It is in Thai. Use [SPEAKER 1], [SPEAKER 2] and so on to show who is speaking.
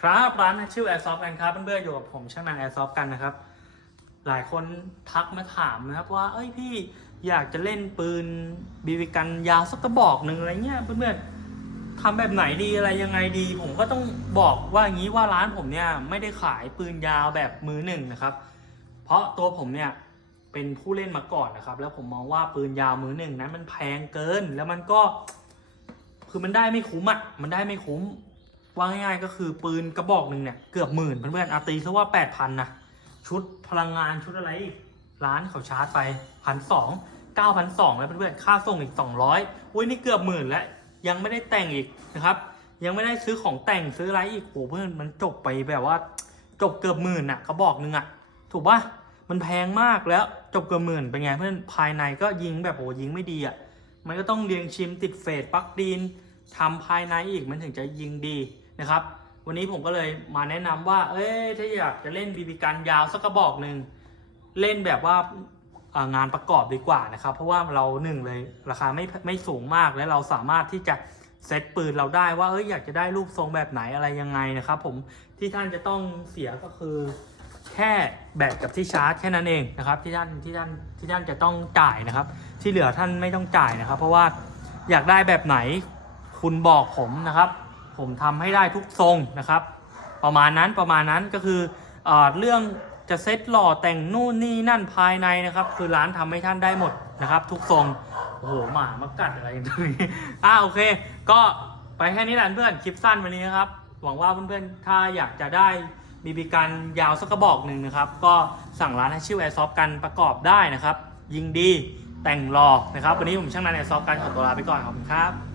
[SPEAKER 1] ครับร้านชื่อแอร์ซอฟกันครับเพื่อนๆอยู่กับผมช่างนางแอร์ซอฟกันนะครับ หลายคนทักมาถามนะครับว่า เอ้ยพี่อยากจะเล่นปืนบีบีกันยาวสักกระบอกหนึ่งอะไรเงี้ยเพื่อนๆทำแบบไหนดีอะไรยังไงดี ผมก็ต้องบอกว่าอย่างนี้ว่าร้านผมเนี่ยไม่ได้ขายปืนยาวแบบมือหนึ่งนะครับ เพราะตัวผมเนี่ยเป็นผู้เล่นมาก่อนนะครับ แล้วผมมองว่าปืนยาวมือหนึ่งนั้นมันแพงเกิน แล้วมันก็คือมันได้ไม่คุ้มอะมันได้ไม่คุ้ม ว่าง่ายๆก็คือปืนกระบอกหนึ่งเนี่ยเกือบหมื่นเพื่อนๆอาตีซะว่าแปดพันนะชุดพลังงานชุดอะไรอีกร้านเขาชาร์จไปพันสองเก้าพันสองแล้วเพื่อนๆค่าส่งอีกสองร้อยอุ้ยนี่เกือบหมื่นแล้วยังไม่ได้แต่งอีกนะครับ ยังไม่ได้ซื้อของแต่งซื้ออะไรอีกโหเพื่อนมันจบไปแบบว่า จบเกือบหมื่นอะกระบอกหนึ่งอะถูกปะมันแพงมากแล้วจบเกือบหมื่นเป็นไงเพื่อนภายในก็ยิงแบบโอ้ยิงไม่ดีอะมันก็ต้องเรียงชิมติดเฟสปักดีนทำภายในอีกมันถึงจะยิงดี นะครับ วันนี้ผมก็เลยมาแนะนำว่า เอ้ยถ้าอยากจะเล่นบีบีกันยาวสักกระบอกหนึ่งเล่นแบบว่างานประกอบดีกว่านะครับ เพราะว่าเราหนึ่งเลยราคาไม่ไม่สูงมากและเราสามารถที่จะเซตปืนเราได้ว่าเอ้ยอยากจะได้รูปทรงแบบไหนอะไรยังไงนะครับ ผมที่ท่านจะต้องเสียก็คือแค่แบตกับที่ชาร์จแค่นั้นเองนะครับ ที่ท่านที่ท่านที่ท่านจะต้องจ่ายนะครับ ที่เหลือท่านไม่ต้องจ่ายนะครับ เพราะว่าอยากได้แบบไหนคุณบอกผมนะครับ ผมทำให้ได้ทุกทรงนะครับ ประมาณนั้นประมาณนั้นก็คือเอเรื่องจะเซ็ตหล่อแต่งนู่นนี่นั่นภายในนะครับ คือร้านทำให้ท่านได้หมดนะครับ ทุกทรงโอ้โหหมามากัดอะไรตรงนี้อ่าโอเค ก็ไปแค่นี้แหละเพื่อนคลิปสั้นวันนี้นะครับ หวังว่าเพื่อนๆถ้าอยากจะได้บีบีกันยาวสักกระบอกหนึ่งนะครับ ก็สั่งร้านให้ชื่อแอร์ซอฟกันประกอบได้นะครับ ยิงดีแต่งรอนะครับ วันนี้ผมช่างนันแอร์ซอฟกันขอตัวลาไปก่อนขอบคุณครับ